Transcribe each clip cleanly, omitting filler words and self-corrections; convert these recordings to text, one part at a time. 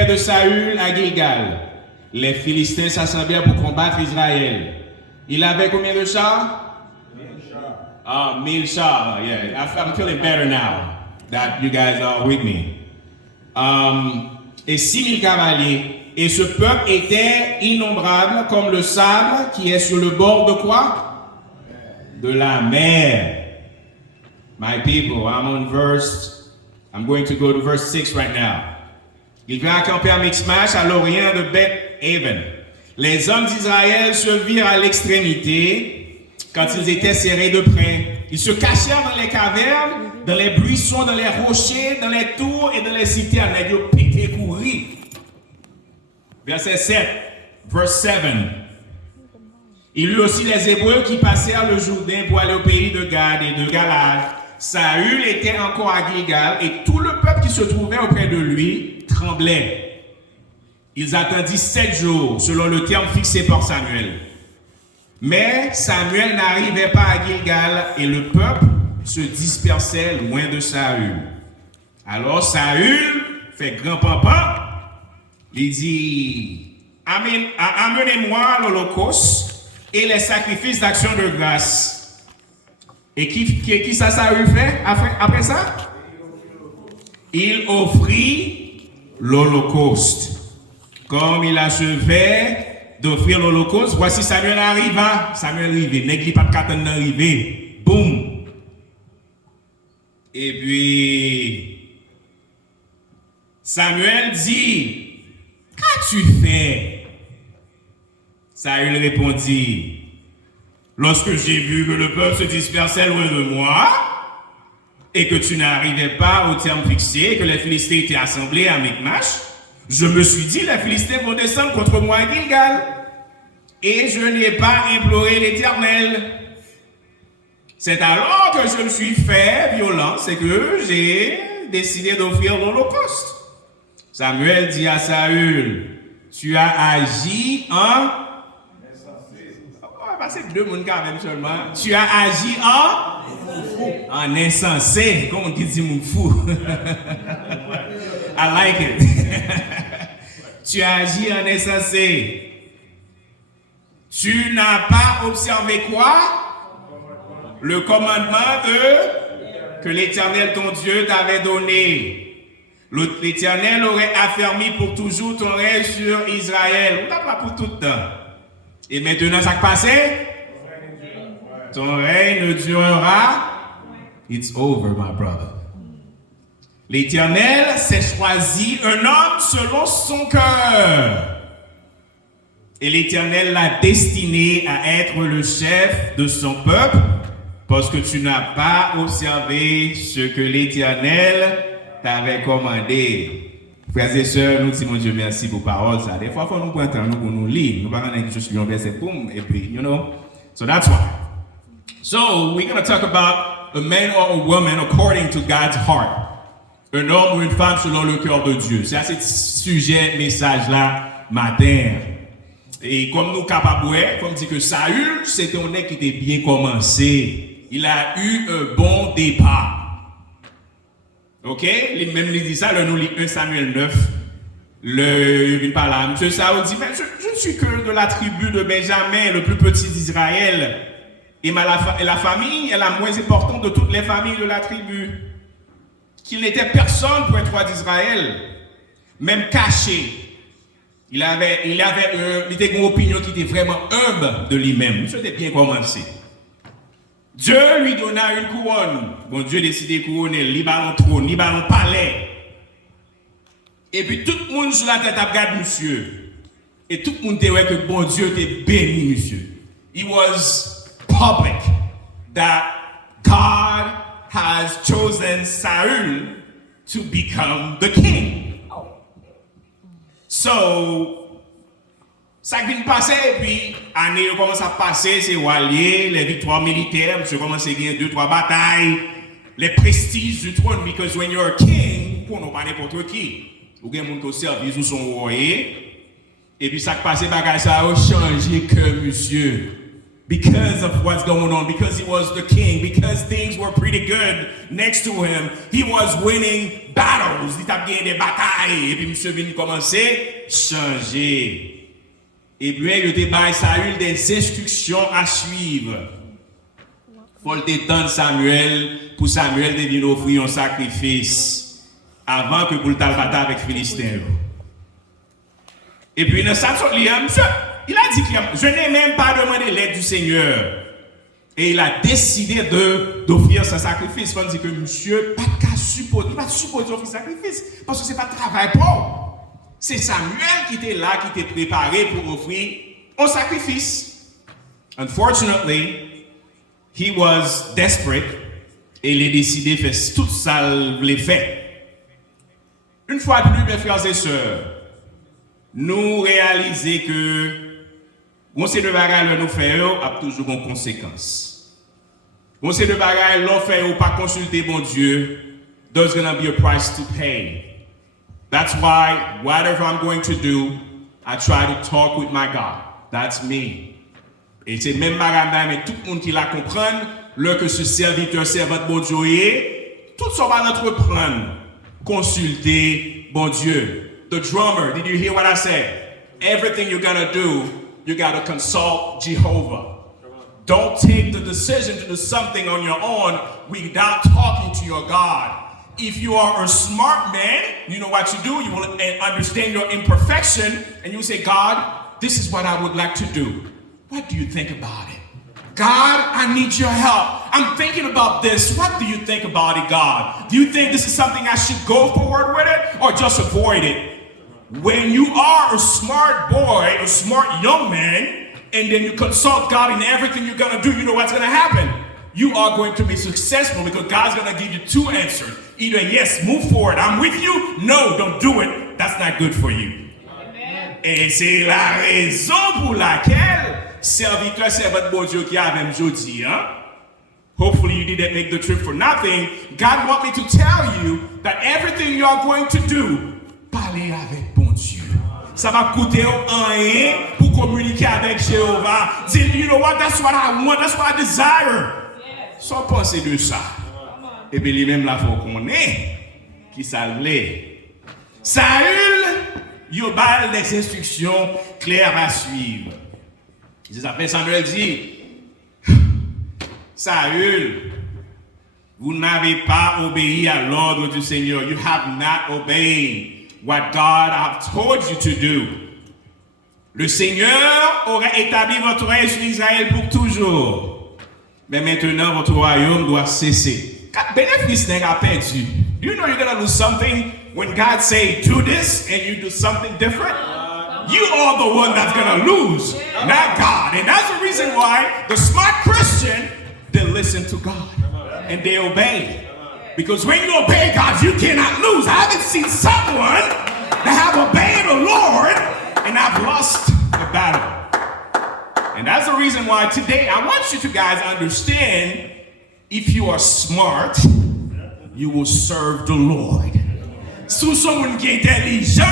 près de Saül à Gilgal. Les Philistins s'assemblèrent pour combattre Israël. Il avait combien de chars? 1000 chars. Yeah, I'm feeling better now that you guys are with me. Et 6000 cavaliers. Et ce peuple était innombrable comme le sable qui est sur le bord de quoi? De la mer. My people, I'm going to go to verse 6 right now. Il vint camper à Michmash à l'orient de Beth-Aven. Les hommes d'Israël se virent à l'extrémité quand ils étaient serrés de près. Ils se cachèrent dans les cavernes, dans les buissons, dans les rochers, dans les tours et dans les citernes. Ils ont piqué courir. Verset 7, verse 7. Il y eut aussi les Hébreux qui passèrent le Jourdain pour aller au pays de Gad et de Galad. Saül était encore à Gilgal et tout le peuple qui se trouvait auprès de lui tremblait. Ils attendirent 7 jours selon le terme fixé par Samuel. Mais Samuel n'arrivait pas à Gilgal et le peuple se dispersait loin de Saül. Alors Saül fait grand papa. Il dit, amenez-moi l'holocauste et les sacrifices d'action de grâce. Et qui ça Saül fait après ça? Il offrit l'holocauste. Comme il achevait d'offrir l'holocauste, voici Samuel arriva. Samuel arrivé, n'églige pas de qu'attendre d'arriver. Boum. Et puis, Samuel dit, qu'as-tu fait? Saül répondit, lorsque j'ai vu que le peuple se dispersait loin de moi et que tu n'arrivais pas au terme fixé, que les Philistins étaient assemblés à Michmash, je me suis dit, les Philistins vont descendre contre moi à Gilgal. Et je n'ai pas imploré l'Éternel. C'est alors que je me suis fait violence et que j'ai décidé d'offrir l'holocauste. Samuel dit à Saül, tu as agi en... C'est 2 mots quand même seulement. Tu as agi en insensé. Comme on dit mon fou. I like it. Tu as agi en insensé. Tu n'as pas observé quoi? Le commandement que l'Éternel ton Dieu t'avait donné. L'Éternel aurait affermi pour toujours ton règne sur Israël. On t'a pas pour tout le temps. Et maintenant, ça qui passe? Ton règne ne durera. It's over, my brother. L'Éternel s'est choisi un homme selon son cœur. Et l'Éternel l'a destiné à être le chef de son peuple parce que tu n'as pas observé ce que l'Éternel t'avait commandé. Frères et sœurs, nous disons, mon Dieu, merci pour parole. Ça. Des fois, il faut nous prendre temps pour nous lire. Nous parlons quelque chose qui est un verset, boum, et puis, you know. So that's why. So, we're going to talk about a man or a woman according to God's heart. Un homme ou une femme selon le cœur de Dieu. C'est à ce sujet, message-là, matin. Et comme nous capables, comme dit que Saül, c'était un homme qui était bien commencé. Il a eu un bon départ. Ok? Même il dit ça, nous lit 1 Samuel 9. Il parle à M. Saül dit, mais je ne suis que de la tribu de Benjamin, le plus petit d'Israël. Et la famille est la moins importante de toutes les familles de la tribu. Qu'il n'était personne pour être roi d'Israël. Même caché. Il avait une opinion qui était vraiment humble de lui-même. Il était bien commencé. Dieu lui donna une couronne. Bon, Dieu décidait de couronner, il ballon trône, il ballon palais. Et puis tout le monde sur la tête a regardé monsieur. Et tout le monde dit que bon Dieu était béni, monsieur. It was public that God has chosen Saul to become the king. So, ça vient de passer, et puis, année commence à passer, c'est Walier, les victoires militaires, monsieur commence à gagner 2-3 batailles, les prestiges du trône, because when you're a king, pour ne pas n'importe qui, ou bien mon service ou son roi, et puis ça passe, bagage ça a changé que monsieur. because of what's going on, because he was the king, because things were pretty good next to him. He was winning battles. Il a gagné des batailles. Et puis, monsieur vient commencer à changer. Et puis, il a donné Saül des instructions à suivre. Faut le détendre Samuel, pour Samuel de venir offrir un sacrifice avant que pour le bataille avec Philistin. Et puis, dans sa monsieur, il a dit clairement, je n'ai même pas demandé l'aide du Seigneur. Et il a décidé d'offrir ce sacrifice. Il dit que monsieur, pas qu'à supposer, il va supposer offrir sacrifice. Parce que ce n'est pas travail pour. C'est Samuel qui était là, qui était préparé pour offrir un sacrifice. Unfortunately, he was desperate. Et il a décidé de faire tout ça, il l'a fait. Une fois de plus, mes frères et sœurs, nous réalisons que on sait de bagaille nous faire a toujours une conséquence. On sait de bagaille l'on fait ou pas consulter bon Dieu, there's gonna be a price to pay. That's why whatever I'm going to do, I try to talk with my God. That's me. Et c'est même bagaille mais tout le monde qui la comprenne, le que ce serviteur servante bon Dieu est, tout ça va entreprendre, consulter bon Dieu. The drummer, did you hear what I said? Everything you're gonna do, you got to consult Jehovah. Don't take the decision to do something on your own without talking to your God. If you are a smart man, you know what you do. You will understand your imperfection and you say, God, this is what I would like to do. What do you think about it? God, I need your help. I'm thinking about this. What do you think about it, God? Do you think this is something I should go forward with it or just avoid it? When you are a smart boy, a smart young man, and then you consult God in everything you're going to do, you know what's going to happen? You are going to be successful because God's going to give you two answers. Either yes, move forward, I'm with you. No, don't do it. That's not good for you. Amen. Et c'est la raison pour laquelle serviteur servante bon Dieu qui a même jeudi, hopefully you didn't make the trip for nothing. God wants me to tell you that everything you are going to do, parlez avec bon Dieu. Ça va coûter rien pour communiquer avec Jéhovah. Dire, you know what, that's what I want, that's what I desire. Sans penser de ça. Et puis lui-même là, faut qu'on ait qui ça l'est. Saül, il a des instructions claires à suivre. C'est ça fait Samuel dit, Saül, vous n'avez pas obéi à l'ordre du Seigneur. You have not obeyed what God has told you to do. Le Seigneur aurait établi votre règne sur Israël pour toujours. Mais maintenant, votre royaume doit cesser. Bénéfice n'est pas perdu. Do you know you're going to lose something when God say do this and you do something different? You are the one that's going to lose, not God. And that's the reason why the smart Christian, they listen to God and they obey. Because when you obey God, you cannot lose. I haven't seen someone that have obeyed the Lord and have lost the battle. And that's the reason why today I want you to guys understand, if you are smart, you will serve the Lord. Si someone qui est intelligent,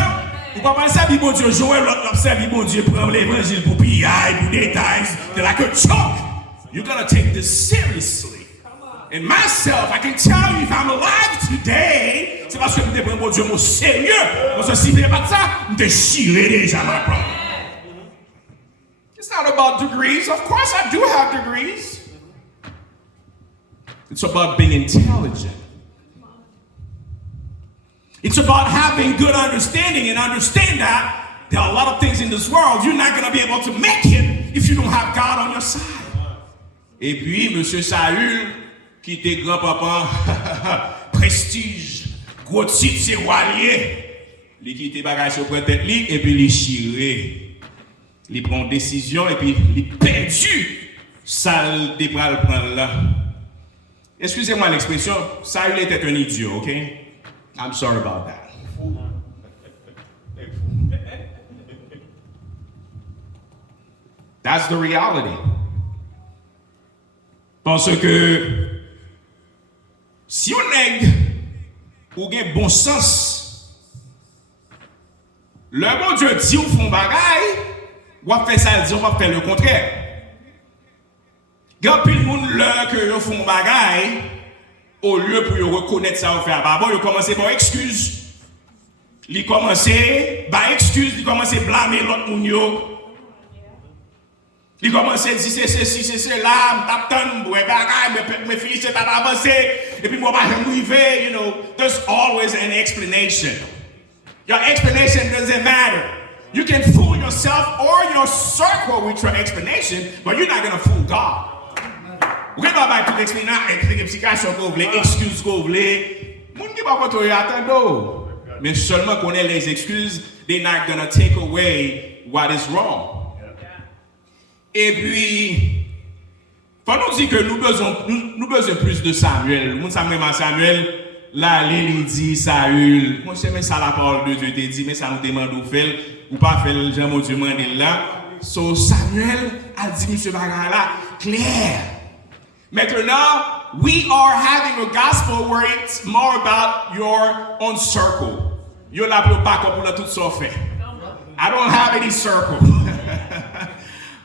ou pas penser à bon Dieu jouer l'autre observe bon Dieu prendre l'évangile pour piller pour détails, they're like a joke. You're gonna take this seriously. And myself, I can tell you, if I'm alive today, c'est parce que je prends bon Dieu mon sérieux. Parce que si je ne fais pas ça, je déchire déjà ma propre. It's not about degrees. Of course, I do have degrees. It's about being intelligent. It's about having good understanding and understand that there are a lot of things in this world you're not going to be able to make it if you don't have God on your side. Et puis, Monsieur Saül, qui était grand-papa, prestige, gros type, c'est walier. Il quitte bagage sur la tête, et puis il chiré. Il prend une décision, et puis il perdu. Ça, il prend le prendre là. Excusez-moi l'expression, Saül était un idiot, ok? I'm sorry about that. That's the reality. Parce que si on est ou gen bon sens, le bon Dieu dit ou font bagaille, ou fait ça, dit on va faire le contraire. Quand pile monde là que yo font bagaille au lieu pour yo reconnaître ça ou faire bon yo commencer par excuse. Li commencer par excuse, li commencer blâmer l'autre moun yo. Li commencer dire c'est ceci, c'est cela, m't'attend boy bagaille me fils c'est pas avancé et puis moi pas jamais arrivé, you know, there's always an explanation. Your explanation doesn't matter. You can fool yourself or your circle with your explanation, but you're not going to fool God. Vous ne pouvez pas tout expliquer, explication que vous voulez, excuse que vous voulez. Moun qui va pas te attendre. Mais seulement qu'on ait les excuses, they're not going to take away what is wrong. Et puis, faut nous dire que nous besoin plus de Samuel. Nous savons Samuel, là, il dit Saül. Moi, c'est même ça la parole de Dieu te dit, mais ça nous demande ou faire, ou pas faire le genre Dieu m'a là. So Samuel a dit, monsieur Bagarre là, clair. Maintenant, we are having a gospel where it's more about your own circle. Yo la pour pas pour la tout ça fait. I don't have any circle.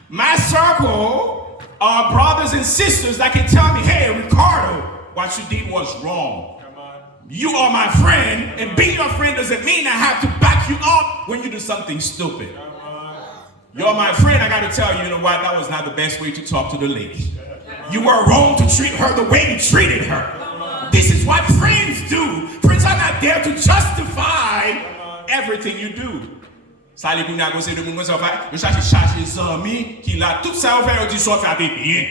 My circle are brothers and sisters that can tell me, hey, Ricardo, what you did was wrong. You are my friend, and being your friend doesn't mean I have to back you up when you do something stupid. You're my friend, I got to tell you, you know what, that was not the best way to talk to the lady. You were wrong to treat her the way you treated her. This is what friends do. Friends are not there to justify everything you do. Ça les connaît à cause de mon moi ça fait, je cherche des amis qui là tout ça on fait on dit ça fait bien.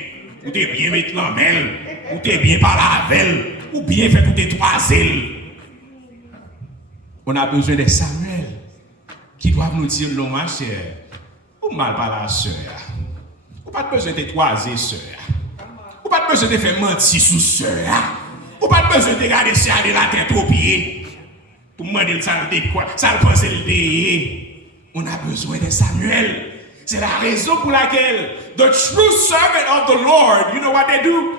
Ou t'es bien mettre la main, ou t'es bien par la veille, ou bien fait tout tes trois ailes. On a besoin de Samuel qui doivent nous dire non ma chère. Ou mal par la sœur. Ou pas besoin de trois ailes sœur. Ou pas besoin de faire mentir sous sœur. Ou pas besoin de regarder ça de la tête aux pieds. Pour demander ça de quoi, ça le penser le déé. On a besoin de Samuel. C'est la raison pour laquelle the true servant of the Lord, you know what they do?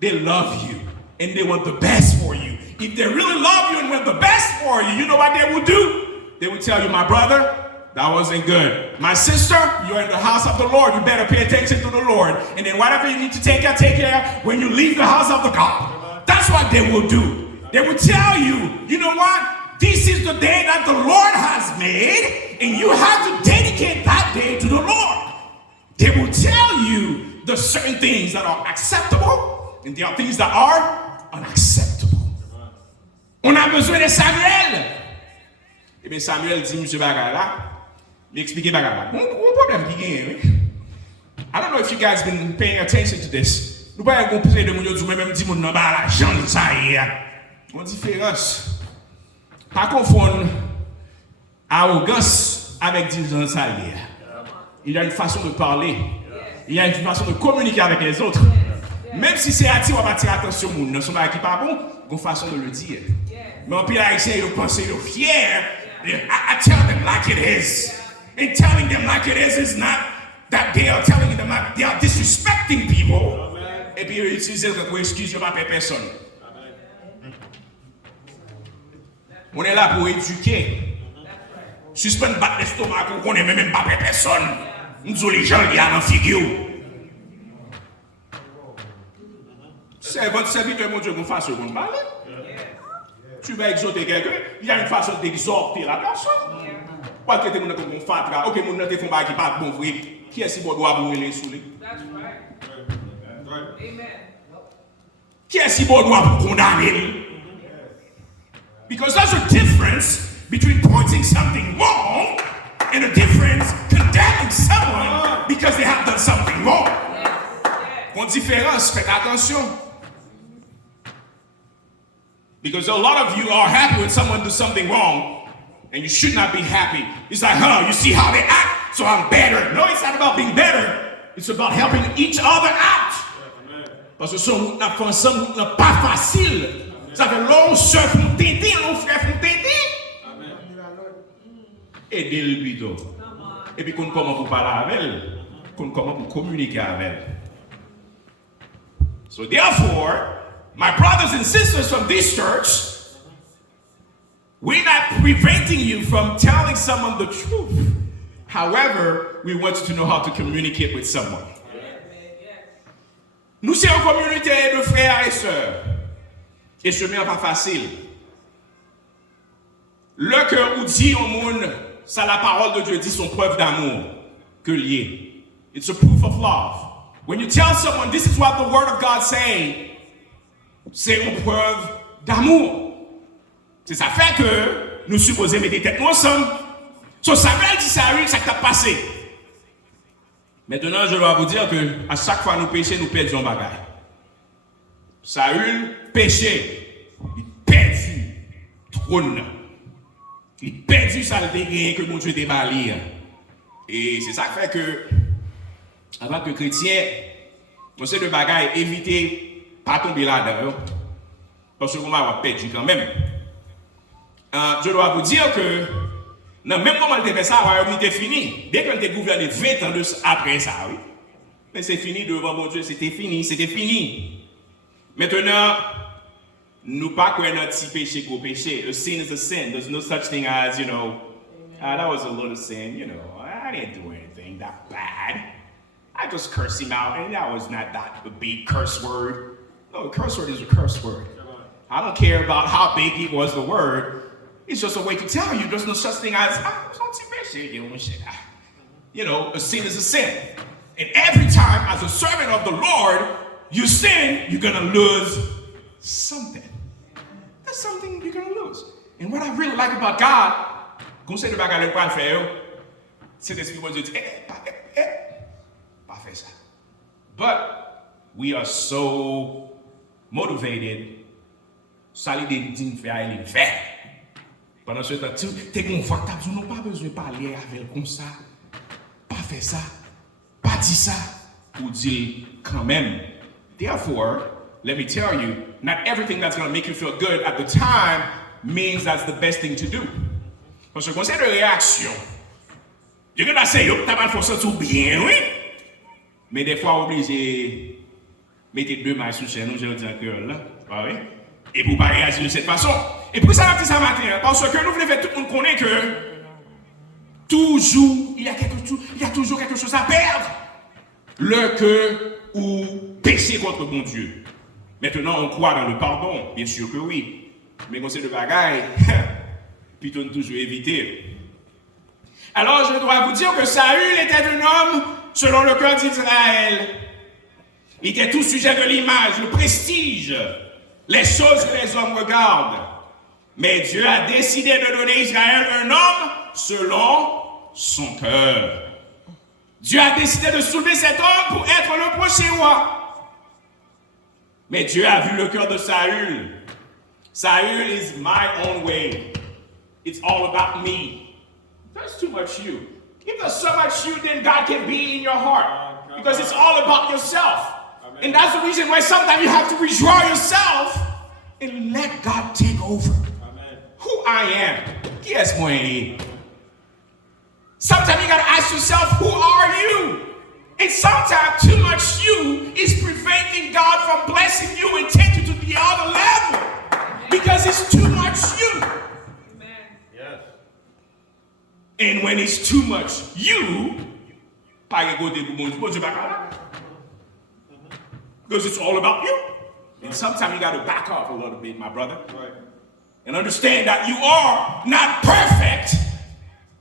They love you and they want the best for you. If they really love you and want the best for you, you know what they will do? They will tell you, my brother, that wasn't good. My sister, you're in the house of the Lord. You better pay attention to the Lord. And then whatever you need to take care when you leave the house of the God. That's what they will do. They will tell you, you know what? This is the day that the Lord has made, and you have to dedicate that day to the Lord. They will tell you the certain things that are acceptable, and there are things that are unacceptable. On a besoin de Samuel. Eh bien, Samuel dit, monsieur Bagala, il explique Bagala. Mon problème qui est, I don't know if you guys been paying attention to this. Nous pas qu'on peut de mon Dieu même dit mon nom ba l'argent ça y est. On différence. Pas confondre arrogance avec diligence. Il y a une façon de parler. Il y a une façon de communiquer avec les autres. Même si c'est attirer ou pas attirer attention, nous ne sommes pas qui pas bon, une façon de le dire. Mais en plus, haïtien, ils pensent qu'ils sont fiers. I tell them like it is. And telling them like it is not that they are telling them like they are disrespecting people. Et puis, ils utilisent comme excuse, je ne vais pas faire personne. On est là pour éduquer. Suspendre battre l'estomac pour qu'on n'ait même pas personne. Nous sommes les gens qui ont dans figure. C'est votre serviteur, mon Dieu, qu'on fasse ce qu'on parle. Tu vas exhorter quelqu'un, il y a une façon d'exhorter la personne. Pas que tu es comme un fatra, ok, mon Dieu, tu fais un qui pas bon vrai. Qui est-ce qui doit brûler les souliers? Qui est-ce qui doit condamner? Because there's a difference between pointing something wrong and a difference condemning someone because they have done something wrong. Une différence, faites attention. Because a lot of you are happy when someone does something wrong and you should not be happy. It's like, you see how they act, so I'm better. No, it's not about being better. It's about helping each other out. Parce que si on n'a pas ensemble, on n'a pas facile. Ça fait long, soeur font tété, long frère font tété. Aidez-le plutôt. Et puis, comment vous parler avec elle, comment vous communiquer avec elle. So therefore, my brothers and sisters from this church, we're not preventing you from telling someone the truth. However, we want you to know how to communicate with someone. Nous sommes une communauté de frères et sœurs. Et ce n'est pas facile. Le cœur où dit au monde, ça la parole de Dieu dit son preuve d'amour que lié. It's a proof of love. When you tell someone this is what the word of God say, c'est une preuve d'amour. C'est ça fait que nous supposons mettre tête nous ensemble. So Samuel dit ça oui, ça t'a passé. Maintenant, je dois vous dire que à chaque fois nous péchons, nous perdons bagaille. Saül péchait, il perdit trône. Il perdit ça le dégain que mon Dieu t'a bali. Et c'est ça qui fait que avant que chrétien, on sait de bagaille, éviter pas tomber là-dedans. Parce qu'on va perdu quand même. Je dois vous dire que non, même comment elle fait ça, il était fini. Dès qu'elle était gouvernée 20 ans après ça, oui. Mais c'est fini devant mon Dieu, c'était fini. Maintenant, nous pas quoi notre petit péché qu'au péché. A sin is a sin. There's no such thing as, that was a little sin, I didn't do anything that bad. I just cursed him out, and that was not that a big curse word. No, a curse word is a curse word. I don't care about how big it was, the word. It's just a way to tell you there's no such thing as, a sin is a sin. And every time, as a servant of the Lord, you sin, you're going to lose something. There's something you're going to lose. And what I really like about God, conseil de bagarre le pas le faire, c'est l'esprit de Dieu dit, pas faire ça. But we are so motivated, ça l'idée d'une faire, il fait. Pendant ce temps, t'es confortable, tu n'as pas besoin de parler avec comme ça, pas faire ça, pas dire ça, ou dire quand même. Therefore, let me tell you, not everything that's going to make you feel good at the time means that's the best thing to do. Parce que conseil de réaction, je vais passer, t'as mal fait ça tout bien, oui? Mais des fois, obligé de mettre deux mailles sous chaîne, j'ai dit un cœur là, oui? Et pour ne pas réagir de cette façon. Et pour ça, on a dit ça matin, parce que nous voulons faire tout le monde connaître que toujours, il y a toujours quelque chose à perdre. Le que ou pécher contre mon Dieu. Maintenant, on croit dans le pardon, bien sûr que oui. Mais quand c'est de bagaille, plutôt de toujours éviter. Alors, je dois vous dire que Saül était un homme selon le cœur d'Israël. Il était tout sujet de l'image, le prestige, les choses que les hommes regardent. Mais Dieu a décidé de donner à Israël un homme selon son cœur. Dieu a décidé de soulever cet homme pour être le prochain roi. Mais Dieu a vu le cœur de Saül. Saül is my own way. It's all about me. There's too much you. If there's so much you, then God can be in your heart. Because it's all about yourself. Amen. And that's the reason why sometimes you have to withdraw yourself and let God take over. Amen. Who I am. Qui est-ce moi? Sometimes you got to ask yourself, who are you? And sometimes too much you is preventing God from blessing you and taking you to the other level. Because it's too much you. Amen. Yes. And when it's too much you, because it's all about you. And sometimes you got to back off a little bit, my brother. Right. And understand that you are not perfect.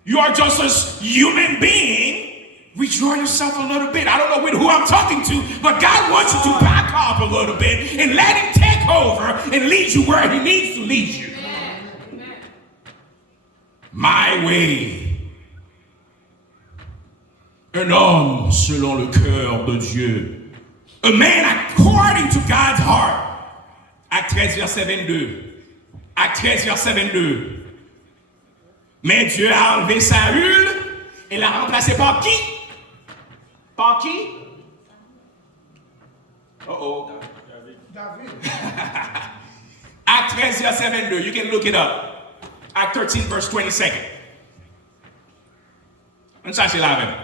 You are just a human being. Withdraw yourself a little bit. I don't know with who I'm talking to, but God wants you to back off a little bit and let Him take over and lead you where He needs to lead you. Amen. My way. Un homme selon le cœur de Dieu. A man according to God's heart. Acte 13, verset 22. Acte 13, verset 22. Mais Dieu a enlevé Saül et l'a remplacé par qui? Par qui? Oh. David. Acte 13, verset 22. You can look it up. Acte 13, verse 22. On ça, c'est la même.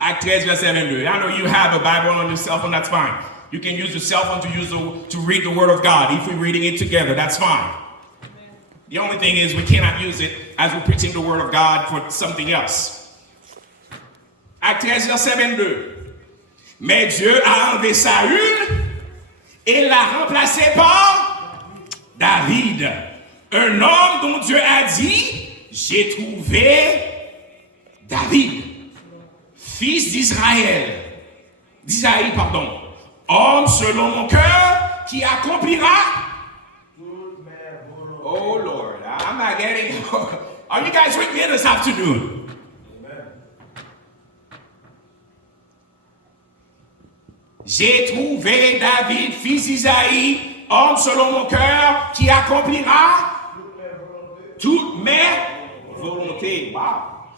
Acte 13, verset 22. I know you have a Bible on your cell phone, that's fine. You can use your cell phone to read the Word of God. If we're reading it together, that's fine. Amen. The only thing is we cannot use it as we're preaching the Word of God for something else. Acte 13, verset 22. Mais Dieu a enlevé Saül et l'a remplacé par David. Un homme dont Dieu a dit, j'ai trouvé David, fils d'Isaïe, homme selon mon cœur, qui accomplira. Oh Lord, I'm not getting. Are you guys with me this afternoon? J'ai trouvé David, fils d'Isaïe, homme selon mon cœur, qui accomplira toutes mes volontés. Wow.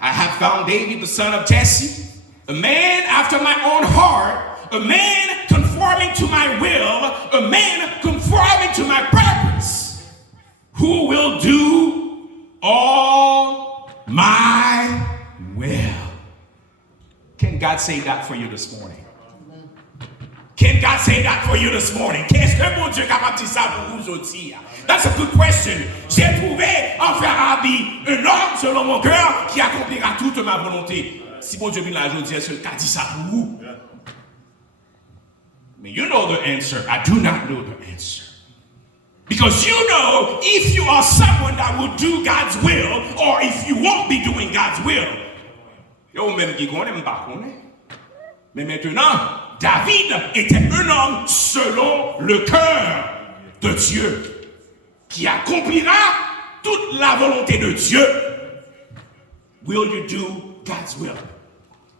I have found David, the son of Jesse, a man after my own heart, a man conforming to my will, a man conforming to my purpose, who will do all my will. Can God say that for you this morning? Can God say that for you this morning? Qu'est-ce que mon Dieu capable de dire ça pour vous aujourd'hui? That's a good question. J'ai trouvé en Farabi un homme selon mon cœur qui accomplira toute ma volonté. Si mon Dieu vient là aujourd'hui, c'est le cas dit ça pour vous. Mais you know the answer. I do not know the answer. Because you know if you are someone that will do God's will or if you won't be doing God's will. Yo, même qui connaît, même pas connaît. Mais maintenant, David était un homme selon le cœur de Dieu qui accomplira toute la volonté de Dieu. Will you do God's will?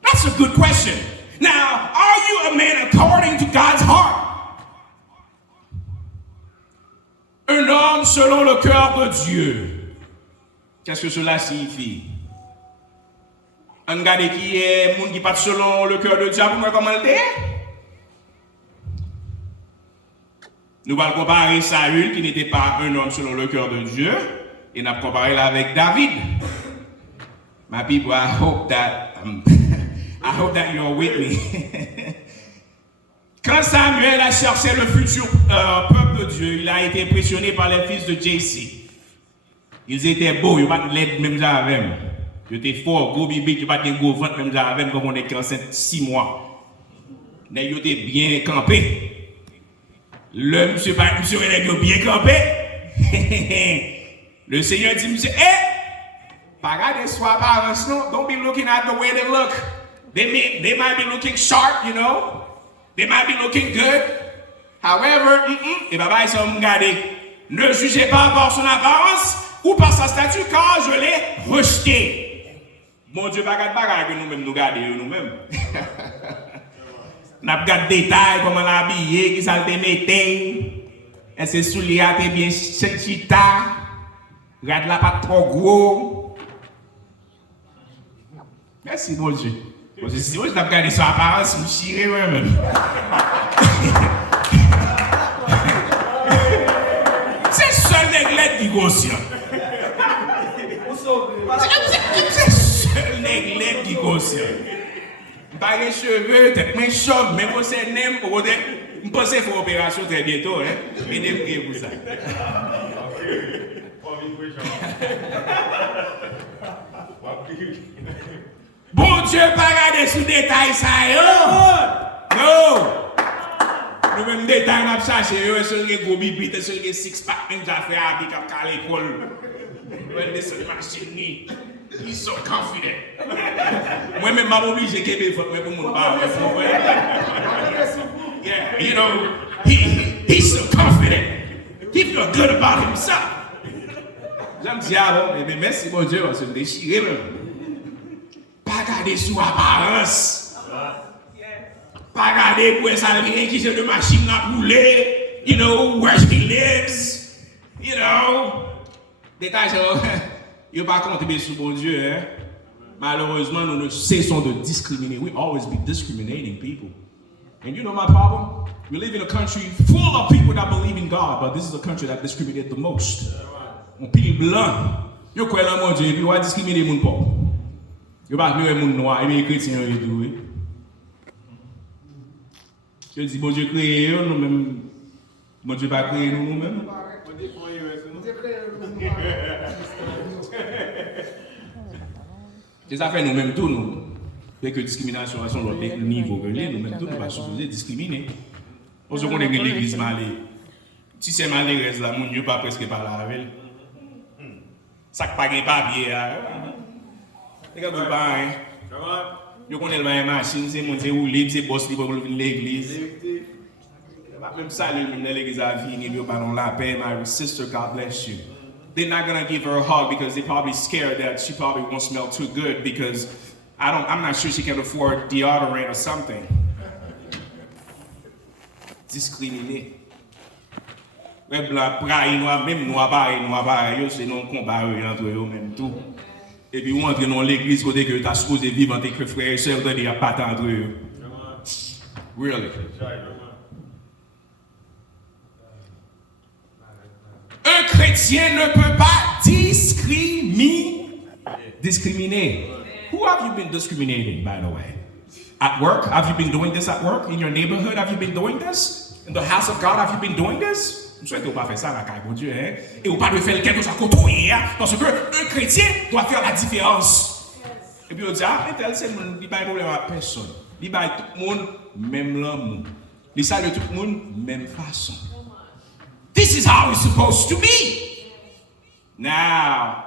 That's a good question. Now, are you a man according to God's heart? Un homme selon le cœur de Dieu. Qu'est-ce que cela signifie? Un gars qui est monde qui pas selon le cœur de Dieu, pour moi comment le est? Nous allons comparer Saül qui n'était pas un homme selon le cœur de Dieu et nous allons comparer avec David. My people, I hope that you're with me. Quand Samuel a cherché le futur peuple de Dieu, il a été impressionné par les fils de Jesse. Ils étaient beaux, ils n'ont pas de l'aide même avec. Ils étaient forts, gros bébés, ils n'ont pas de gros ventre même avec comme on est enceinte 6 mois. Mais ils étaient bien campés. Le monsieur est bien campé. Le Seigneur dit, monsieur, pas regarder soit apparence, non. Don't be looking at the way they look. They might be looking sharp, you know. They might be looking good. However, et papa, ils sont regardés. Ne jugez pas par son apparence ou par sa statue, car je l'ai rejeté. Mon Dieu, pas que nous-mêmes nous garder nous-mêmes. N'a pas de détails, comment l'habiller, qui ça te mettait. Est-ce que souliers étaient bien chita? Regarde la pas trop gros. Merci, mon Dieu. Parce que si moi je t'ai regardé son apparence, je me chirais moi-même. C'est seul néglette qui conscient. C'est seul néglette qui conscient. Pas les cheveux, tête mes chauves, mais vous savez, je pense qu'il faut opération très bientôt. Et débrouillez pour ça. Bon Dieu, pas regarder sous détail ça, non. Nous-mêmes détails, on a cherché, sur les gros bibites, sur les six-pack, même j'ai fait à l'école. When sur machine, he's so confident. Moi-même, je suis obligé de faire pour mon père. Yeah, you know, he's so confident. He feels good about himself. J'aime dire, ah bon, mais merci mon Dieu, on se déchire même. Pas garder sous apparence. Pas garder pour ça, qui c'est de machine à rouler. You know, where he lives. You know. Détails, il ne pas compter sur mon Dieu. Hein? Malheureusement, nous ne cessons de discriminer. We always be discriminating people. And you know my problem? We live in a country full of people that believe in God, but this is a country that discriminates the most. On pile blanc. Yo croit dans mon Dieu, et puis on va discriminer les gens pauvres. Yo pas les gens noirs, et les chrétiens et tout. Je dis, bon Dieu créé nous-mêmes. Bon Dieu pas créé nous-mêmes. C'est ça fait nous-mêmes tout, nous. Dès que discrimination à son niveau, nous-mêmes, nous ne sommes pas supposés discriminer. Parce qu'on est l'église malée. Si c'est malheureux, là, mon Dieu, pas presque pas là avec. Ça ne pas de papier. Les gars, vous pas, hein? Vous connaissez la machine, c'est monter ou libre, c'est boss libre pour l'église. Même ça, l'église a fini, ils parlent la paix. My sister, God bless you. They're not gonna give her a hug because they're probably scared that she probably won't smell too good because I'm not sure she can afford deodorant or something. Discriminé. Les blancs, même nous, c'est non combat entre eux même tout. Et puis, on entre dans l'église côté que tu as supposé vivre entre tes frères et sœurs, il n'y a pas tant entre eux. Really? Un chrétien ne peut pas discriminer. Who have you been discriminating, by the way? At work? Have you been doing this at work? In your neighborhood, have you been doing this? In the house of God, have you been doing this? Je souhaite que vous ne pas faire ça, la caille, mon Dieu, hein? Et vous ne pas de faire quelque chose à côté, hein? Parce qu'un chrétien doit faire la différence. Et puis on dit, ah, tel, c'est le monde, il n'y a pas de problème à personne. Il y a tout le monde, même l'amour. Il salue tout le monde, même façon. This is how it's supposed to be. Now,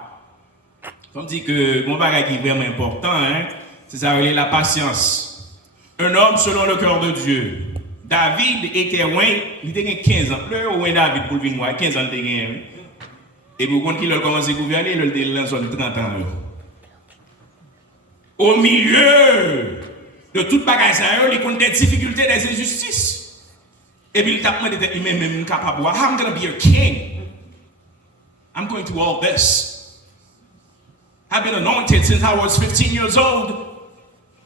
comme dit que mon bagage qui est vraiment important, hein, c'est ça, la patience. Un homme selon le cœur de Dieu. David était loin, il était 15 ans. Le loin David pour venir moi, 15 ans de gagné. Et pour contre qu'il a commencé à gouverner, il était dans 30 ans. Au milieu de toute bagage, il a des difficultés, des injustices. Et puis il t'a demandé d'être lui-même capable. I'm going to be a king. I'm going through all this. I've been anointed since I was 15 years old.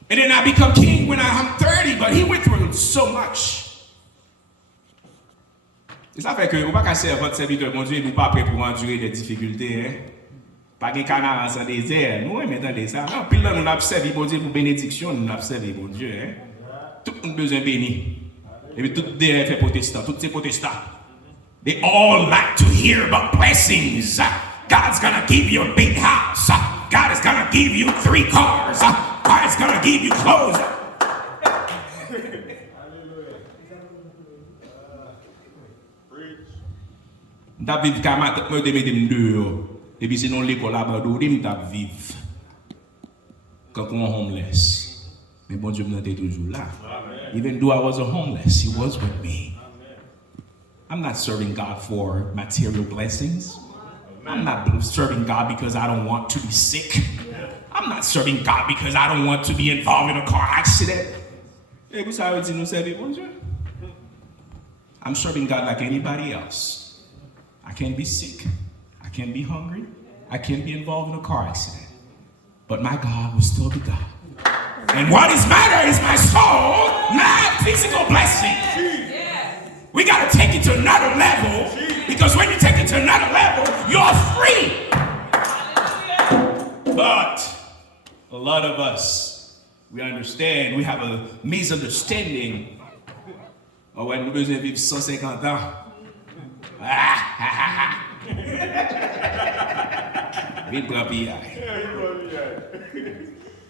And then I become king when I'm 30, but he went through so much. Et ça fait que vous ne pouvez pas servir votre serviteur, mon Dieu, et vous pas prêt pour endurer des difficultés. Hein? Pas de canard dans le désert. Nous, on entendez ça. Non, puis là, nous avons servi, mon Dieu, pour bénédiction, nous avons servi, mon Dieu. Hein? Tout le monde a besoin de bénir. Et puis, tout les faits protestants, tous ces protestants, they all like to hear about blessings. God's gonna give you a big house. God is gonna give you 3 cars. God's gonna give you clothes. David Kamat me de dehors. Et puis sinon l'école là-bas, je vivre quand on est homeless. Mais bon Dieu m'était toujours là. Even though I was a homeless, He was with me. I'm not serving God for material blessings. I'm not serving God because I don't want to be sick. I'm not serving God because I don't want to be involved in a car accident. Et vous savez si nous servons bon Dieu? I'm serving God like anybody else. I can't be sick. I can't be hungry. I can't be involved in a car accident. But my God will still be God. And what is matter is my soul, not physical blessing. We got to take it to another level, because when you take it to another level, you're free. But a lot of us, we understand, we have a misunderstanding of when nous devons vivre 150 ans.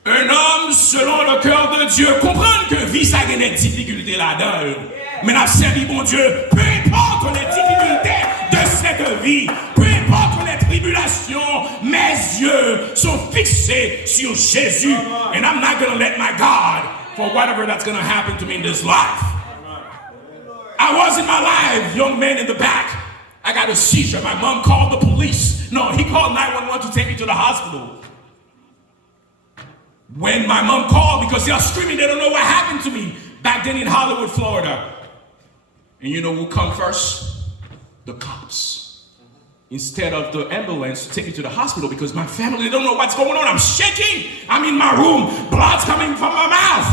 Un homme selon le cœur de Dieu comprendre que vie ça a des difficultés là-dedans. Mais n'a servi mon Dieu, peu importe les difficultés de cette vie, peu importe les tribulations, mes yeux sont fixés sur Jésus. And I'm not going to let my God for whatever that's going to happen to me in this life. I was in my life, young man in the back. I got a seizure. My mom called the police. No, he called 911 to take me to the hospital. When my mom called, because they are screaming, they don't know what happened to me back then in Hollywood, Florida. And you know who come first? The cops. Instead of the ambulance to take me to the hospital, because my family don't know what's going on. I'm shaking. I'm in my room. Blood's coming from my mouth.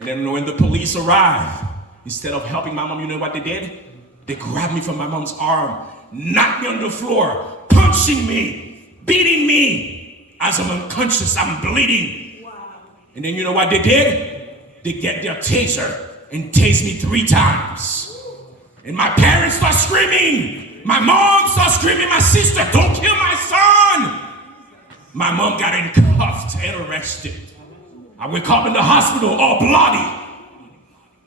And then when the police arrived, instead of helping my mom, you know what they did? They grabbed me from my mom's arm, knocked me on the floor, punching me, beating me. As I'm unconscious, I'm bleeding. Wow. And then you know what they did? They get their taser and tased me 3 times. And my parents start screaming. My mom starts screaming, my sister, don't kill my son. My mom got cuffed and arrested. arrested. I wake up in the hospital all bloody.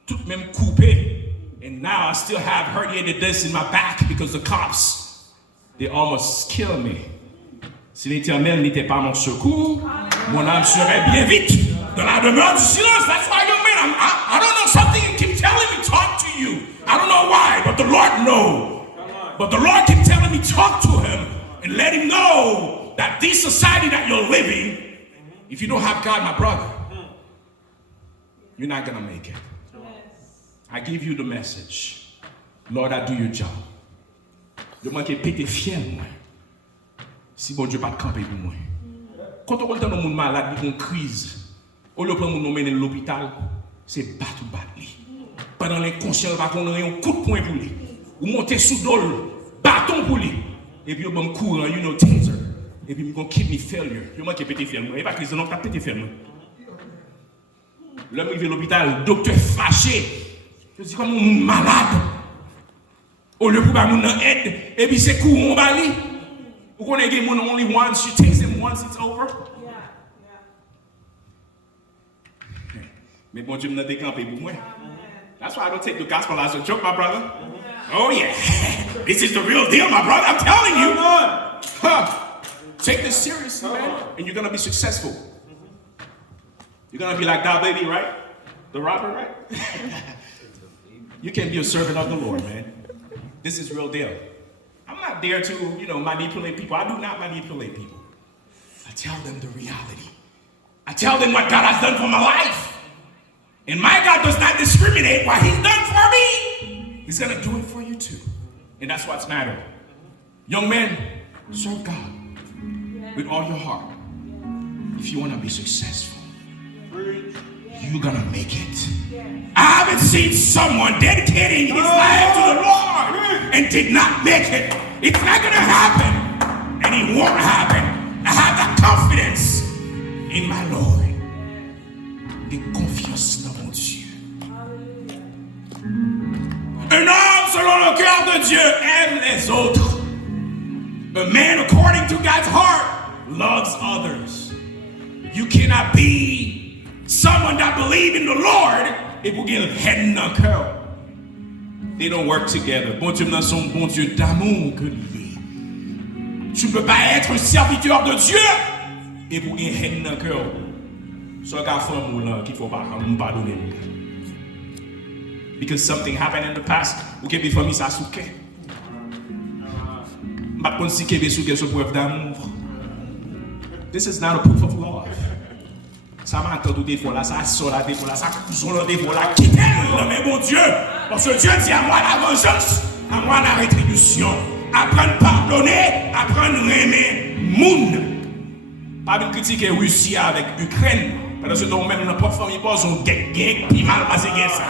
Tout même coupé. And now I still have herniated discs in my back because the cops, they almost killed me. Si l'Éternel n'était pas mon secours, mon âme serait bien vite dans la demeure du silence. That's why, young man, I don't know, something you keep telling me, talk to you. I don't know why, but the Lord knows. But the Lord keep telling me, talk to him and let him know that this society that you're living, if you don't have God, my brother, you're not going to make it. I give you the message. Lord, I do your job. Je manque péter fier, moi. Si bon Dieu pas de camper pour moi. Quand on entend un monde malade, il y a une crise. Au lieu de prendre mon mener à l'hôpital, c'est battre ou battre. Pendant l'inconscient, il va qu'on ait un coup de poing pour lui. Ou monter sous dol, bâton pour lui. Et puis, il va me courir, you know, taser. Et puis, il va kidney failure. Je manque péter fier, moi. Et pas crise, non, t'as pété fier, moi. L'homme arrive à l'hôpital, docteur fâché. Je dis comme un monde malade. Au lieu de pouvoir nous aide, et puis c'est court, on va aller. Vous connaissez mon only once, she takes him once, it's over. Mais bon Dieu m'a décampé pour moi. That's why I don't take the gospel as a joke, my brother. Oh yeah, this is the real deal, my brother. I'm telling you. Take this seriously, man, and you're gonna be successful. You're gonna be like that baby, right? The rapper, right? You can be a servant of the Lord, man. This is real deal. I'm not there to, you know, manipulate people. I do not manipulate people. I tell them the reality. I tell them what God has done for my life. And my God does not discriminate what he's done for me. He's going to do it for you too. And that's what's matter. Young men, serve God with all your heart. If you want to be successful, you're going to make it. I haven't seen someone dedicating his life to the Lord and did not make it. It's not going to happen, and it won't happen. I have that confidence in my Lord. Et confiance dans mon Dieu. Un homme selon le cœur de Dieu aime les autres. A man according to God's heart loves others. You cannot be someone that believes in the Lord et vous avez head dans le cœur. They don't work together. Bon Dieu, nous sommes bon Dieu d'amour que lié. Tu ne peux pas être un serviteur de Dieu et vous avez head dans le cœur. So I got fun moulin qu'il faut pas pardonner. Because something happened in the past. Ou que des familles ça souke. Pas qu'on si que des souke sur preuve d'amour. This is not a proof of love. Ça m'a entendu des fois là, ça sort là des fois là, ça cousonne des fois là. Quittez-le, mais bon Dieu. Parce que Dieu dit à moi la vengeance, à moi la rétribution. Apprendre à pardonner, apprendre à aimer moun. Pas de critiquer Russie avec Ukraine. Parce que nous-mêmes, notre propre famille, nous avons gagné, puis mal passé ça.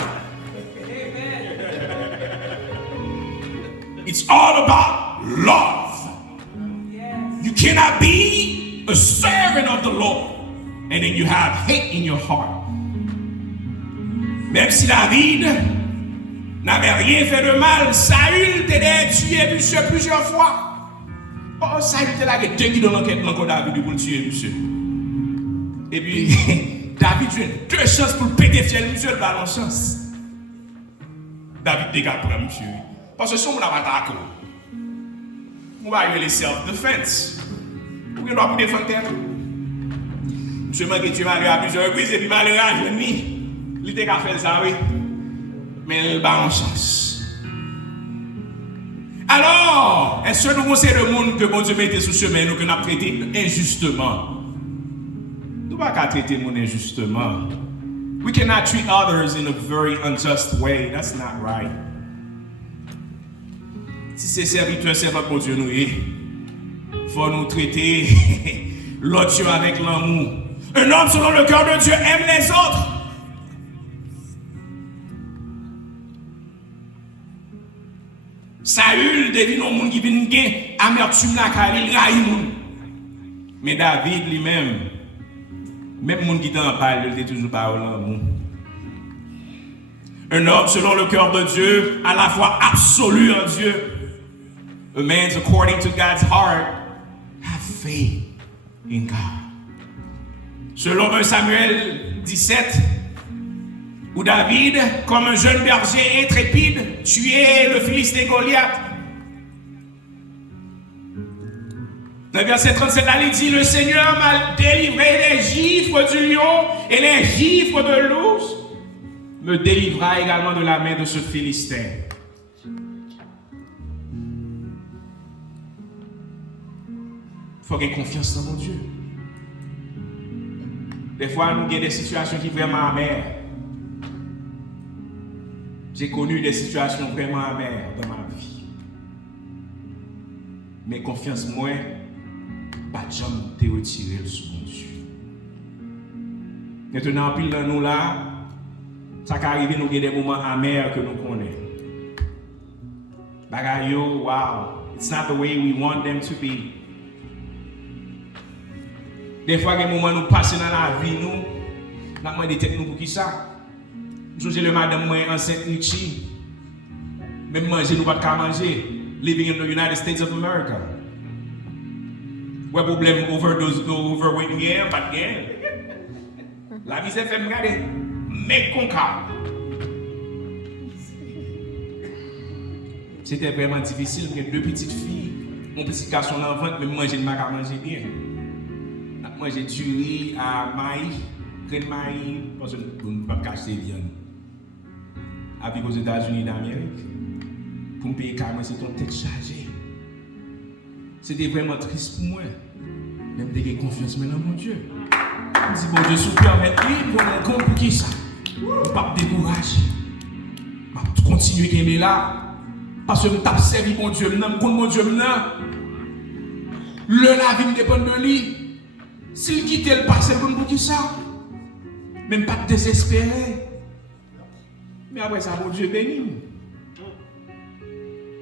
It's all about love. You cannot be a servant of the Lord and then you have hate in your heart. Même si David n'avait rien fait de mal, Saül t'a tué monsieur plusieurs fois. Oh, Saül t'a là que Dieu qui donne l'enquête encore David pour le tuer monsieur. Et puis David a deux chances pour le péter fiel monsieur, il a une chance. David dégage pour monsieur. Parce que si on n'a pas d'attaque, on va y aller self-defense. Ou bien on doit défendre terre. Monsieur m'a dit tu m'as à plusieurs reprises et puis malheureux à l'ennemi. Il était qu'à faire ça, oui. Mais il a une chance. Alors, est-ce que nous conseillons le monde que bon Dieu mette sous chemin nous que nous avons traité injustement? Nous ne pouvons pas traiter le monde injustement. We cannot treat others in a very unjust way. That's not right. Si c'est serviteur, servant pour Dieu, nous il faut nous traiter l'autre avec l'amour. Un homme selon le cœur de Dieu aime les autres. Saül devine un monde qui vient gagner amertume la carrière, il raille monde. Mais David lui-même, même monde qui t'en parle, il était toujours pas l'amour. Un homme selon le cœur de Dieu, à la fois absolu en Dieu. A man's according to God's heart, have faith in God. Selon 1 Samuel 17, où David, comme un jeune berger intrépide, tuait le Philistin Goliath. Dans le verset 37, là, il dit, le Seigneur m'a délivré des gifles du lion et les gifles de l'ours, me délivra également de la main de ce Philistin. Il faut avoir confiance dans mon Dieu. Des fois, nous avons des situations qui sont vraiment amères. J'ai connu des situations vraiment amères dans ma vie. Mais confiance, moi, pas de jamais te retirer sur mon Dieu. Maintenant, pile dans nous là, ça peut arriver, nous avons des moments amers que nous connaissons. Bagayo, wow, it's not the way we want them to be. Des fois, il y a des moments où nous passons dans la vie, nous avons des têtes pour qui ça. Je le madame moi enceinte Richie. Même manger, nous ne pouvons pas manger. Living in the United States of America. Ouais, problème overdose, overweight, yeah, pas bien. La vie, c'est fait me regarder. Mais conca. C'était vraiment difficile. J'ai 2 petites filles. Mon petit garçon dans le ventre, mais manger, je ne peux pas manger bien. Moi, j'ai du riz à maïs, grain de maïs, parce que je ne peux pas cacher viande. Avec aux États-Unis d'Amérique, pour me payer carrément, c'est ton tête chargée. C'était vraiment triste pour moi. Même j'ai confiance maintenant dans mon Dieu. Je me dis, bon Dieu, s'il vous plaît, lui, pour mon compte, pour qui ça? Je ne peux pas me décourager. Je continue à aimer là. Parce que je me servi mon Dieu, je me compte mon Dieu, le la vie me dépend de lui. S'il quitte le passé, pour qui ça? Même pas désespéré. Mais après ça, mon Dieu béni.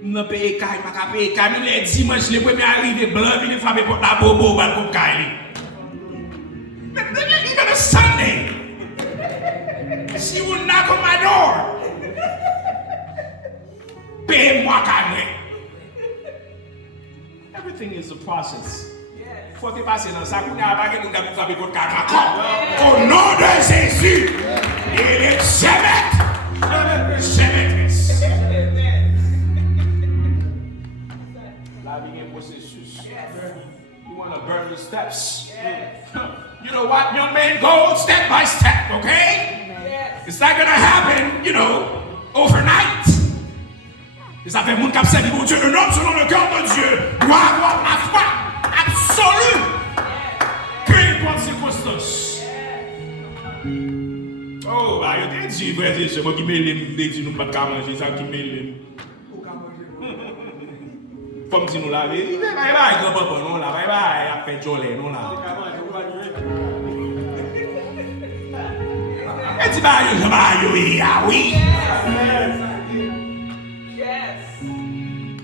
Je ne paye pas, je ne paye pas. Les dimanches, les premiers arrivés blancs, ils frappent pour la bobo, pour Kaili. Even a Sunday, she will knock on my door. Paye-moi, Kaili. Everything is a process. Faut te passer dans ça, vous n'avez pas que nous avons frappé pour Kaili. Au nom de Jésus, il est jamais. La vie est un processus. You want to burn the steps. You know what, young man, go step by step, okay? It's not gonna happen, you know, overnight. Et ça fait mon cap servi pour Dieu. Un homme selon le cœur de Dieu doit avoir la foi absolue. Peu importe les circonstances. Oh, bah, il y a des gens, frère, c'est moi qui me l'aime, dit nous pas de manger, ça qui me l'aime. Comme si nous l'avons dit, bye bye, grand-papa, non, là, bye bye, après Jolet, non, là. Et tu vas y oui.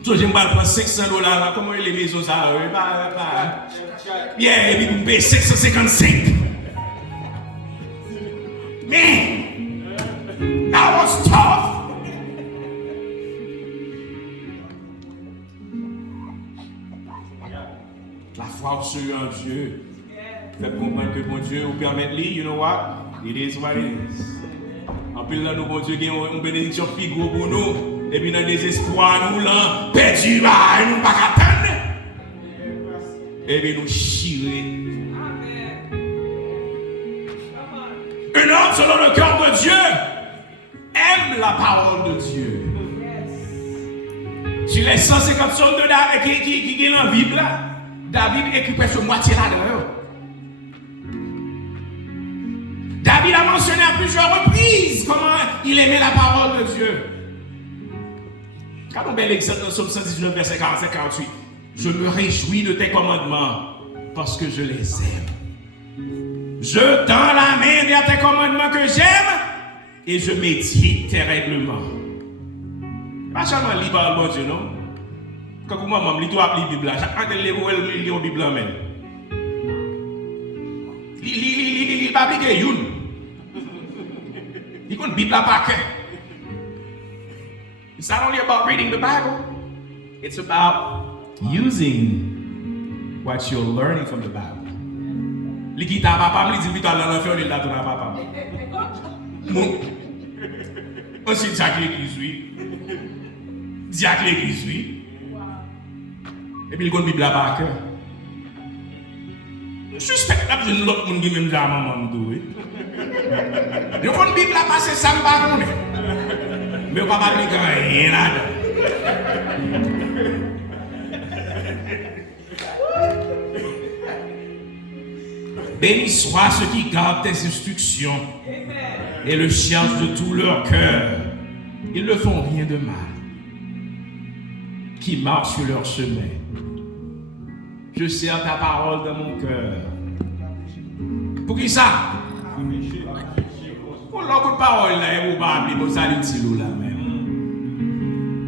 So, j'aime pas prendre $500 là, comment les maisons ça, bien, et puis vous payez 555. Man, that was tough. La foi sur un Dieu fait comprendre que mon Dieu vous permet de lire, you know what? It is what it is. En plus, là, nous, bon Dieu, qui ont une bénédiction plus gros pour nous. Et puis, dans le désespoir, nous, là, perdu, bah, nous, pas attendre. Et puis, nous chirer. Un homme, selon le cœur de Dieu, aime la parole de Dieu. Sur les 150 psaumes de David qui sont dans la Bible, David écrit presque moitié là-dedans. David a mentionné à plusieurs reprises comment il aimait la parole de Dieu. Quand on bel exemple dans Psaume 119, verset 45-48. Je me réjouis de tes commandements parce que je les aime. Je tends la main vers tes commandements que j'aime et je médite tes règlements. Pas seulement lire par le bon Dieu, non? Quand moi, je lis la Bible, chaque fois que je lis la Bible, même. Lis la Bible, you can beat that back. It's not only about reading the Bible, it's about using what you're learning from the Bible. Les quitte à papa, il dit qu'il doit l'enfer, il l'a donné à papa. Ensuite, Jacques l'église, oui. Jacques l'église, oui. Et puis, il y a une Bible à bas cœur. Je suspecte que j'ai l'autre monde qui même dit à maman. Il y a une Bible à passer, ça me va. Mais on va pas dire rien là-dedans. Béni soit ceux qui gardent tes instructions et le cherchent de tout leur cœur. Ils ne font rien de mal. Qui marchent sur leur chemin. Je serre ta parole dans mon cœur. Pour qui ça? Pour l'autre parole là, vous pas appeler pour ça là même.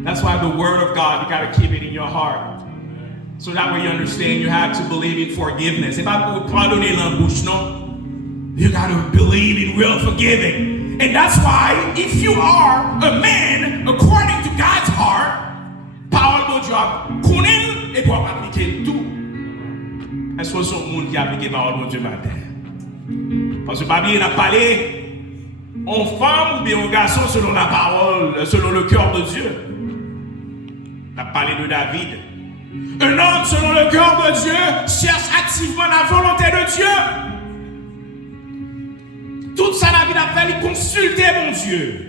That's why the word of God, you got to keep it in your heart. So that way you understand you have to believe in forgiveness. C'est pas pour pardonner l'embouche, non. You got to believe in real forgiving. And that's why if you are a man according to God's heart, parole de Dieu, connaît et doit appliquer tout. Est-ce que son monde qui applique parole de Dieu matin? Parce que Babylone a parlé en femme ou bien en garçon selon la parole, selon le cœur de Dieu. On a parlé de David. Un homme selon le cœur de Dieu cherche activement la volonté de Dieu. Tout ça, David a fait, il consulter mon Dieu.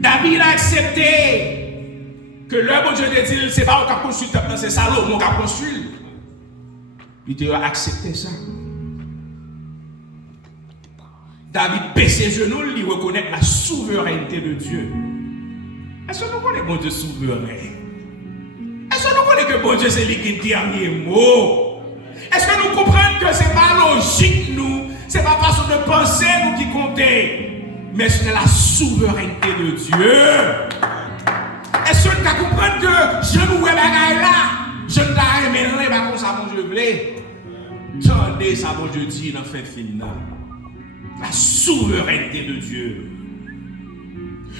David a accepté que le bon Dieu te dit, c'est pas au cap consulte, c'est Salomon qui a consulte. Il a accepté ça. David baisse ses genoux, il reconnaît la souveraineté de Dieu. Est-ce que nous connaissons bon Dieu souverain? Est-ce que nous connaissons que bon Dieu c'est lui qui dit dernier mot? Est-ce que nous comprenons que ce n'est pas logique nous, ce n'est pas façon de penser nous qui comptons, mais c'est la souveraineté de Dieu. Est-ce que nous comprenons que je nous vois bagaille là, je ne t'ai aimé pas comme ça mon Dieu voulait. Tendez ça mon Dieu dit dans fin final. La souveraineté de Dieu.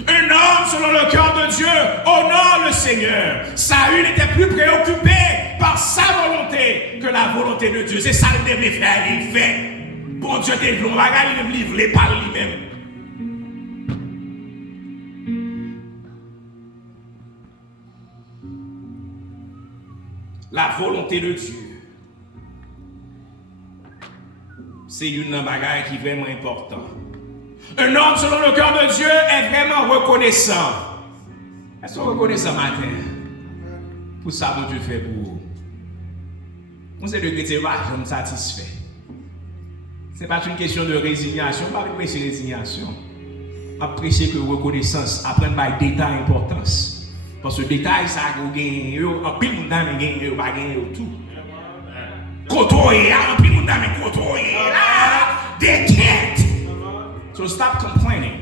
Un homme selon le cœur de Dieu honore le Seigneur. Saül était plus préoccupé par sa volonté que la volonté de Dieu. C'est ça qu'il devait faire, il fait. Bon Dieu te livre, il ne livre pas lui-même. La volonté de Dieu. C'est une bagaille qui est vraiment importante. Un homme selon le cœur de Dieu est vraiment reconnaissant. Est-ce qu'on reconnaît ça matin? Pour ça, mon Dieu fait pour vous. On sait de chrétien, je me satisfait. Ce n'est pas une question de résignation, pas de prêcher résignation. On va prêcher que reconnaissance, apprendre par détail importance. Parce que détail, ça a gagné, en pile de temps, il n'y a pas gagné tout. Côtoyer, en pile de temps, mais côtoyer, là, des quêtes. So stop complaining.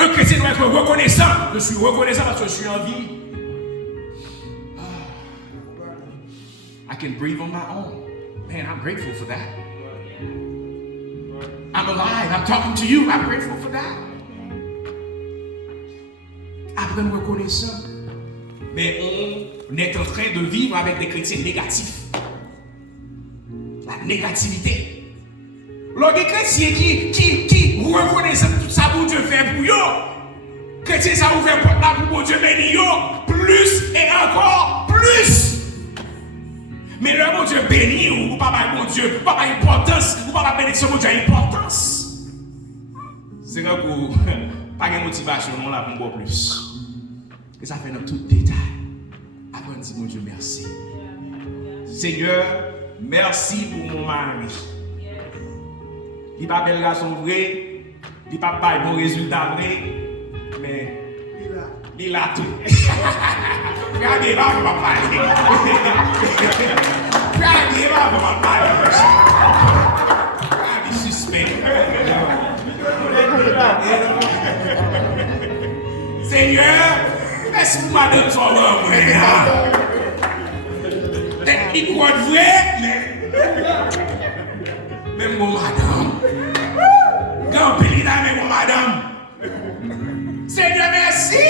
Un chrétien doit être reconnaissant. Je suis reconnaissant parce que je suis en vie. I can breathe on my own. Man, I'm grateful for that. I'm alive. I'm talking to you. I'm grateful for that. Apprendre reconnaissant. Mais on est en train de vivre avec des chrétiens négatifs. La négativité. Lorsque les chrétiens qui reconnaissent tout ça pour Dieu fait pour eux, chrétiens ça ouvert porte là pour Dieu bénir plus et encore plus. Mais le bon Dieu bénit ou pas bon Dieu, pas importance, ou pas bénédiction bon Dieu importance. C'est là pour pas de motivation non là pour plus. Et ça fait dans tout détail. Après on dit mon Dieu merci. Seigneur, merci pour mon mari. Il n'est pas bel garçon vrai, il n'est pas bon résultat vrai, mais il a tout. Regardez, là, on va parler. Regardez, là, on va parler. Regardez, suspect. Seigneur, est-ce que madame soit là, technique ou vrai, mais même mon madame. Grand Pélina, même mon madame. Seigneur, merci.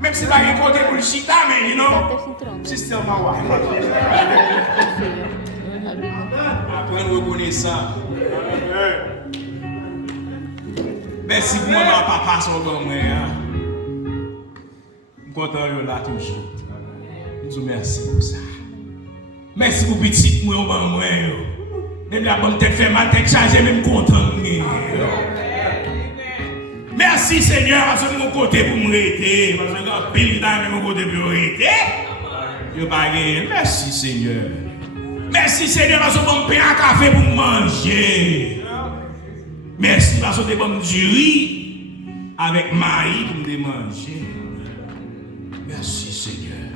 Mais Même si pas un côté pour le chita, mais you know, she's still my wife. Après nous reconnaissant. Merci pour maman, papa, son bon moi. Je suis content de là toujours. Je vous remercie pour ça. Merci pour petit moi, moi. Même la bonne tête fait mal, tête chargée, même content. Merci Seigneur, parce que mon côté pour me arrêter. Parce que quand pile dans mon côté pour me arrêter. Merci Seigneur. Merci Seigneur, parce que mon pain à café pour manger. Merci parce que bon du riz avec maïs pour me manger. Merci Seigneur.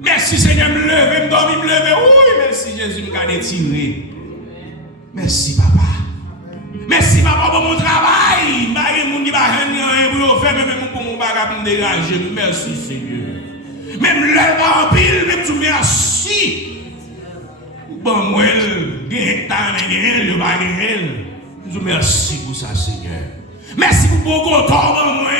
Merci Seigneur, me lever, me dormir, me lever. Oui, merci Jésus, me garder tiré. Merci Papa. Merci Papa pour mon travail. Je ne vais pas faire même pour mon bagage pour me dégager. Merci Seigneur. Même le en pile, même tout merci. Bon, moi, je vous merci pour ça, Seigneur. Merci pour beaucoup de temps, moi.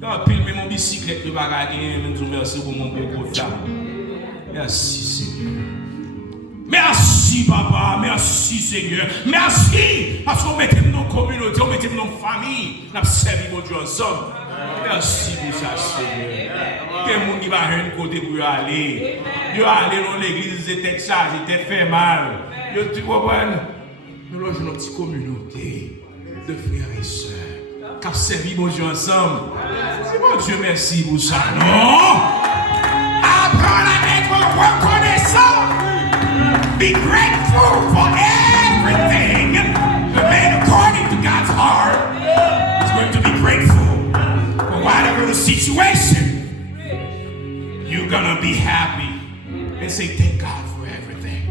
Quand pile, même mon bicyclette, je vous merci pour mon beaucoup de temps. Merci, Seigneur. Merci, Papa. Merci, Seigneur. Merci. Parce qu'on mettait dans nos communautés, on mettait dans nos familles. On a servi mon Dieu ensemble. Merci pour ça, Seigneur. Quel monde qui va à un côté pour aller. Yo aller dans l'église, c'était chargé, c'était fait mal. Yo, tu comprends? Nous logeons dans une petite communauté de frères et sœurs qui ont servi mon Dieu ensemble. C'est mon Dieu, merci pour ça, non? Apprends à être reconnaissant. Be grateful for everything. The man according to God's heart is going to be grateful for whatever the situation. You're gonna be happy and say thank God for everything.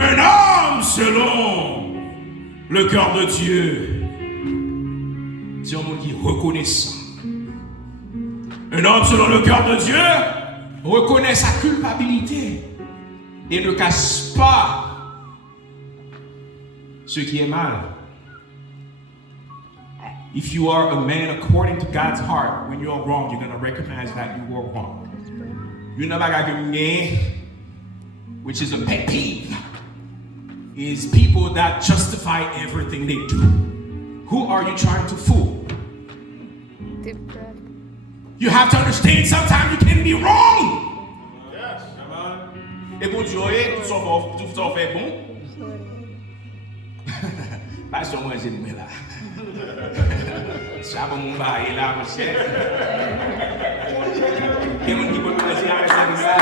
Un homme selon le cœur de Dieu, c'est un monde qui est reconnaissant. Un homme selon le cœur de Dieu reconnaît sa culpabilité et ne cache pas ce qui est mal. If you are a man according to God's heart, when you are wrong, you're going to recognize that you were wrong. You know what which is a pet peeve, is people that justify everything they do. Who are you trying to fool? You have to understand sometimes you can be wrong. Yes, et pour Dieu, tout ça fait bon. Pas sur moi, j'ai dit là. Ça va mon bail là, mon chef. Quel monde qui peut me laisser arrêter ça?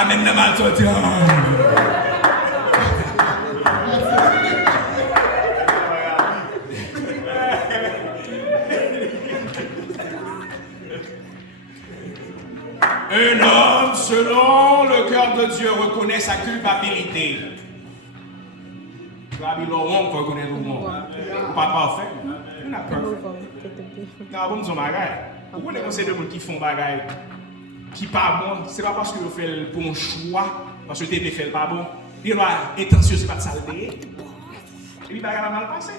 Amen, le mal sorti. Un homme, selon le cœur de Dieu, reconnaît sa culpabilité. Babylone reconnaît le monde. Pas parfait. You're not perfect. Quand vous me vous connaissez conseils de gens qui font bagaille qui pas bon, c'est pas parce que vous faites le bon choix, parce que vous avez fait le pas bon. Il y a intention, c'est pas de saleté. Et puis, bagaille a mal passé.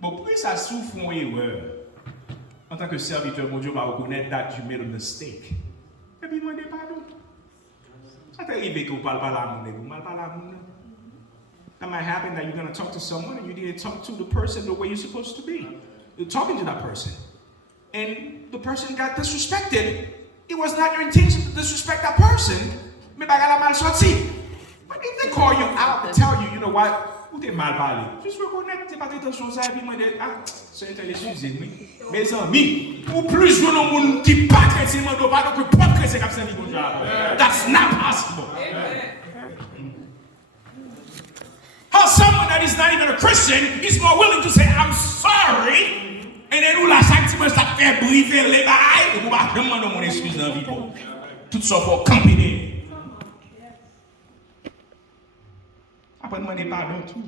Bon, pour ça souffre une erreur. En tant que serviteur, mon Dieu va reconnaître that you made a mistake. Et puis, demandez pardon. Ça t'est arrivé que vous ne parlez pas la monnaie, vous ne parlez pas la monnaie. That might happen that you're going to talk to someone and you didn't talk to the person the way you're supposed to be. You're talking to that person. And the person got disrespected. It was not your intention to disrespect that person. Mais bagala mal sorti. But if they call you out and tell you, you know what? Ou t'es mal parlé. Juste reconnaître, t'es pas attention ça et puis moi c'est excusez-moi. Mes amis, ou plus je ne monde qui pas chrétien, moi dois pas que pas chrétien comme ça niveau That's not possible. How someone that is not even a Christian is more willing to say I'm sorry, and then ou la chaque dimanche ça fait briser les bails, et vous pas vraiment demander mon excuse dans la vie pour tout ça pour camper. Après demander pardon tout.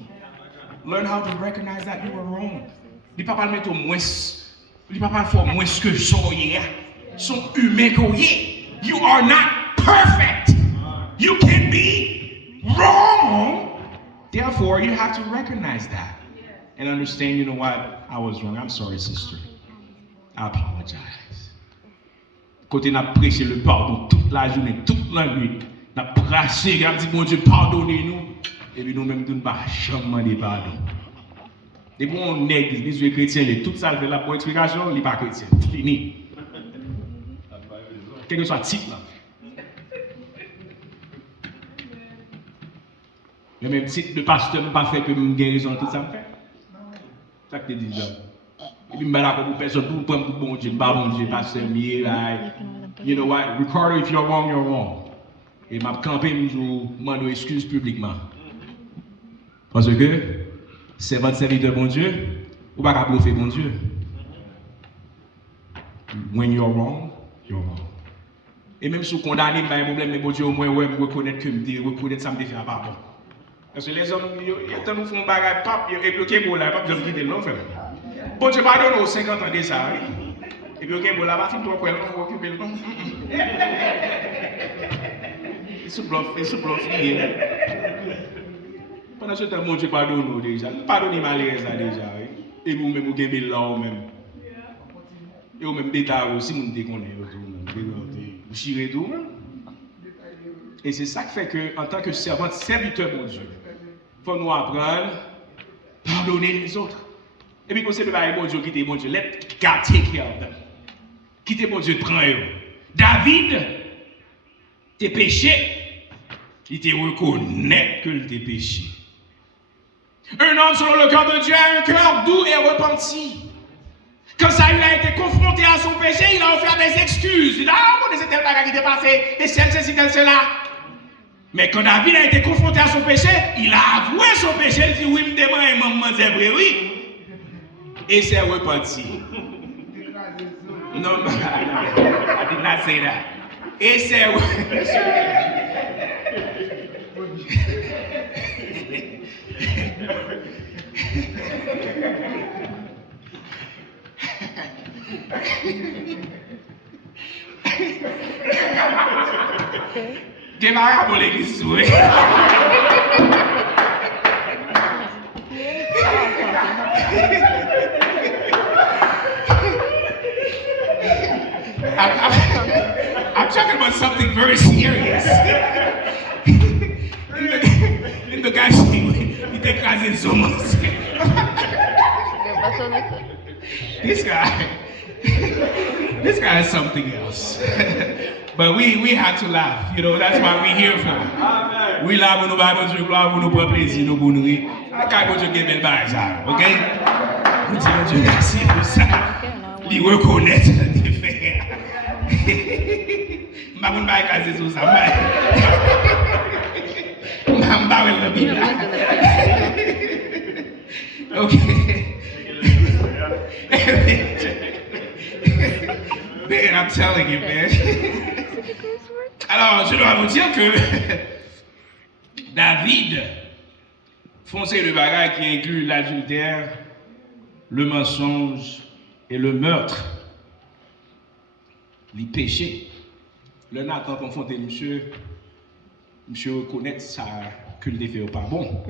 Learn how to recognize that you were wrong. Il ne peut pas mettre au moins, il ne peut pas faire moins que soyez. Sont humains que you are not perfect. You can be wrong. Therefore, you have to recognize that and understand, you know what, I was wrong. I'm sorry, sister. I apologize. Côté n'a prêché le pardon toute la journée, toute la nuit. N'a prêché, a dit, bon Dieu, pardonnez-nous. Et puis nous-mêmes, nous ne pouvons jamais demander pardon. Et bon, on est les chrétiens, tout ça, le fait la bonne explication, il n'est pas chrétien. Fini. Quel que soit le titre là. Le même titre de pasteur ne pas fait que je gagne raison tout ça me fait. Ça que tu dis là. Et puis je là pour personne pour prendre pour bon Dieu, pas bon Dieu, pasteur mieux là. You know what, Ricardo, if you're wrong, you're wrong. Et m'a campé me demander excuse publiquement. Parce que c'est votre serviteur bon Dieu, ou pas capable faire bon Dieu. When you're wrong, you're wrong. Et même si vous condamnez, il y a un problème, mais bon Dieu, au moins, ouais, me reconnaître que me reconnaître ça me fait pas bon. Parce que les hommes, ils nous font bagarre, pape, ils bloquent pour la pape, ils ont quitté le nom. Bon Dieu, pardonne aux 50 ans de ça, et puis ok, bon, la partie de toi, on va occuper le nom. Il se bluffe, pendant ce temps, mon Dieu, pardonne-nous déjà. Pardonnez malheureuse là déjà. Et vous-même, vous gagnez là, vous-même. Et vous-même, détail aussi, vous déconnez. Vous chirez tout. Et c'est ça qui fait que, en tant que serviteur, mon Dieu, il faut nous apprendre à pardonner les autres. Et puis, quand c'est le bail, bon Dieu, quittez, bon Dieu, let God take care of them. Quittez, bon Dieu, prends eux. David, tes péchés, il te reconnaît que tes péchés. Un homme selon le cœur de Dieu a un cœur doux et repenti. Quand Saül a été confronté à son péché, il a offert des excuses. Il a dit, ah, vous connaissez tel bagage qui était passé, et ceci, tel, cela. Mais quand David a été confronté à son péché, il a avoué son péché. Il dit, oui, me demande, maman, c'est vrai, oui. Et c'est repenti. Non, I did not say that. Et c'est démarrer pour l'église. I'm talking about something very serious. In the guy, he take as so much. This guy is something else. But we have to laugh, you know, that's what we're here for. We laugh when the Bible says, gloire pour nous prendre plaisir, nous pour nous rire. La caille pour Dieu qui est belle ça, ok? Nous disons Dieu merci pour ça. Il reconnaît des faits. Je ne vais pas caser sur ça. Je ne vais pas le Bible. Ok. Man, I'm telling you, man. Alors, je dois vous dire que David fonçait le bagage qui inclut l'adultère, le mensonge et le meurtre, les péchés. Le Nathan confronté monsieur reconnaît ça que le défait pas bon.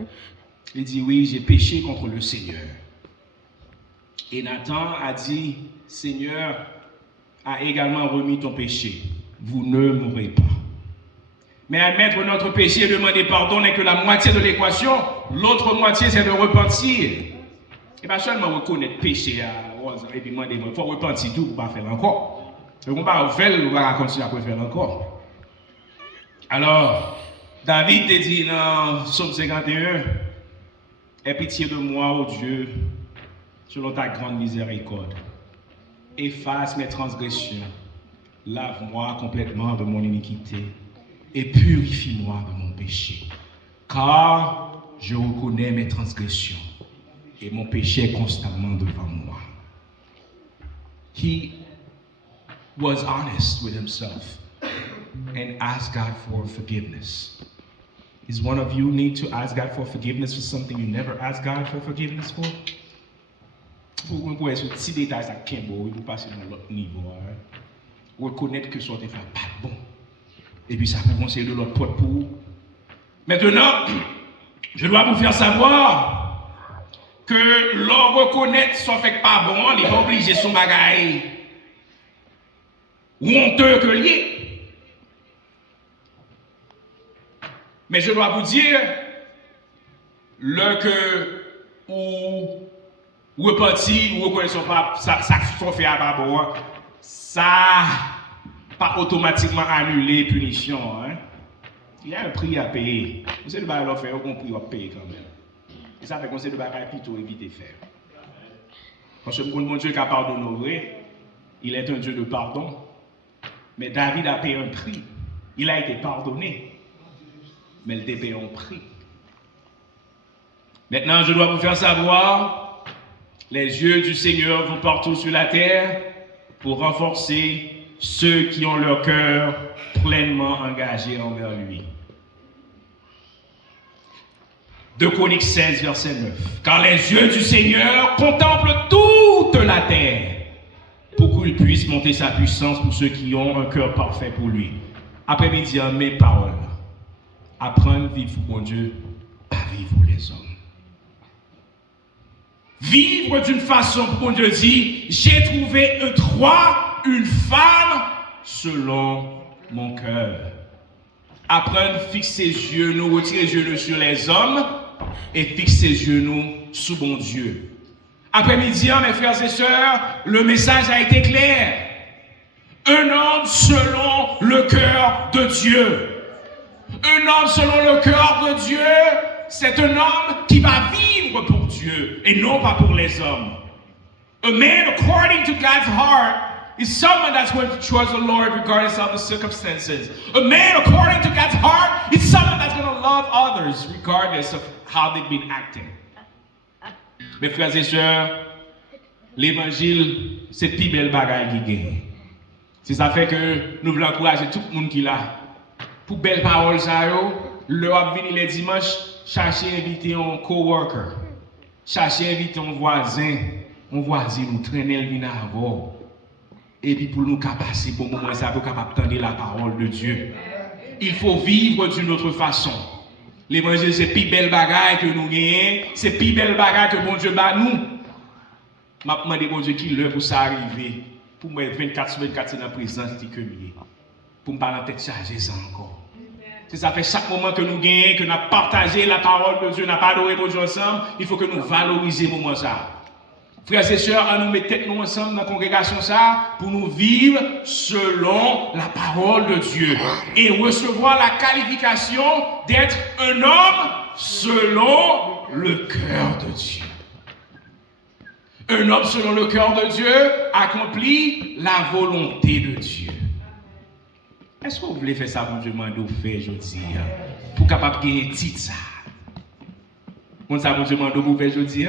Il dit oui, j'ai péché contre le Seigneur. Et Nathan a dit, Seigneur a également remis ton péché. Vous ne mourrez pas. Mais admettre notre péché et demander pardon n'est que la moitié de l'équation. L'autre moitié, c'est de repentir. Et pas seulement reconnaître péché et puis demander, il faut repentir tout pour ne pas faire encore. On ne va pas faire, on va continuer à faire encore. Alors, David te dit dans Psaume 51, aie pitié de moi, ô Dieu, selon ta grande miséricorde. Efface mes transgressions, lave-moi complètement de mon iniquité et purifie-moi de mon péché. Car je reconnais mes transgressions et mon péché est constamment devant moi. He was honest with himself and asked God for forgiveness. Is one of you need to ask God for forgiveness for something you never asked God for forgiveness for? Vous pouvez ce petit détail ça qui est beau, vous passez dans l'autre niveau. Reconnaître que soit fait pas bon. Et puis ça vous conseille de l'autre porte pour vous. Maintenant, Je dois vous faire savoir que l'on reconnaît son fait pas bon, il n'est pas obligé son bagaille honteux que lié. Mais je dois vous dire, le que ou reparti, ou reconnaissons pas ça son fait à pas bon, ça pas automatiquement annuler punition. Hein? Il y a un prix à payer. Vous savez, le bagage faire, on prix à payer quand même. Et ça fait qu'on sait le bagage plutôt éviter de faire. Parce que mon Dieu est capable d'honorer, il est un Dieu de pardon. Mais David a payé un prix. Il a été pardonné. Mais il a payé un prix. Maintenant, je dois vous faire savoir, les yeux du Seigneur vont partout sur la terre pour renforcer ceux qui ont leur cœur pleinement engagé envers lui. 2 Chroniques 16, verset 9. Car les yeux du Seigneur contemplent toute la terre pour qu'il puisse monter sa puissance pour ceux qui ont un cœur parfait pour lui. Après-midi, mes paroles. Apprendre à vivre pour Dieu, pas vivre pour les hommes. Vivre d'une façon pour Dieu dit, j'ai trouvé un droit, une femme selon mon cœur. Apprendre à fixer ses yeux, nous retirer les yeux sur les hommes et fixer ses yeux sous mon Dieu. Après-midi, mes frères et sœurs, le message a été clair. Un homme selon le cœur de Dieu. Un homme selon le cœur de Dieu, c'est un homme qui va vivre pour Dieu et non pas pour les hommes. A man according to God's heart is someone that's going to trust the Lord regardless of the circumstances. A man according to God's heart is someone that's going to love others regardless of how they've been acting. Mes frères et sœurs, l'évangile, c'est le plus bel bagaille qui gagne. C'est ça fait que nous voulons encourager tout le monde qui est là. Pour belles paroles, le wap vini les dimanches, chercher inviter un coworker, chercher inviter un voisin nous traîner le vina avant. Et puis pour nous passer pour moment ça pour capable entendre la parole de Dieu. Il faut vivre d'une autre façon. L'évangile c'est plus belle bagaille que nous gagnons, c'est plus belle bagaille que bon Dieu bat nous. M'a demandé bon Dieu qui l'heure pour ça arriver. Pour moi 24/24 c'est dans la présence de Dieu. Pour me parler en tête chargée ça encore. C'est ça fait chaque moment que nous gagnons, que nous avons partagé la parole de Dieu, nous avons adoré Dieu ensemble, il faut que nous valorisions ce moment ça. Frères et sœurs, à nous mettre tête nous ensemble dans la congrégation ça pour nous vivre selon la parole de Dieu et recevoir la qualification d'être un homme selon le cœur de Dieu. Un homme selon le cœur de Dieu accomplit la volonté de Dieu. Est-ce que vous voulez faire ça pour Dieu m'en faire aujourd'hui pour capable gagner titre ça? Mon ça pour Dieu m'en pour faire aujourd'hui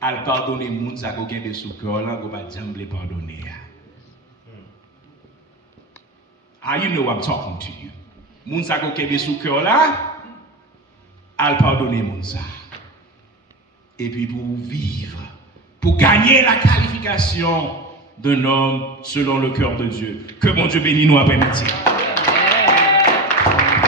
al pardonner moun ça ko gen de sou cœur là ko pas jamais pardonner. Ah, you know I'm talking to you. Moun ça ko gen de sou cœur là al pardonner moun ça. Et puis pour vivre, pour gagner la qualification d'un homme selon le cœur de Dieu. Que mon Dieu bénisse nous après-midi.